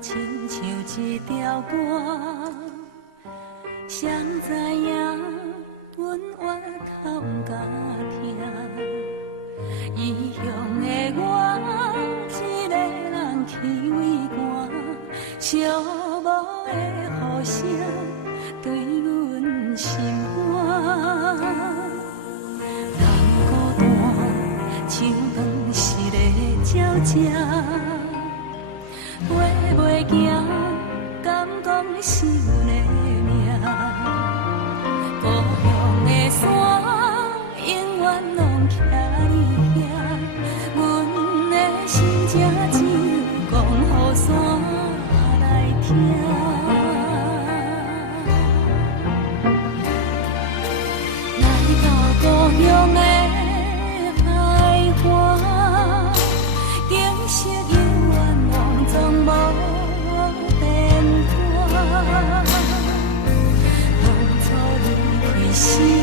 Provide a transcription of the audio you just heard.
亲像一条歌，谁知影阮越透甲痛。异乡的我，一个人去为寒，寂寞的雨声对阮心寒。人孤单，像断翅的鸟只。 飞袂行，敢讲是阮的命。故乡的山，永远拢徛伫遐。阮的心情只有讲予山来听。来到故乡的海岸，景色永远拢总无变化。当初离开时。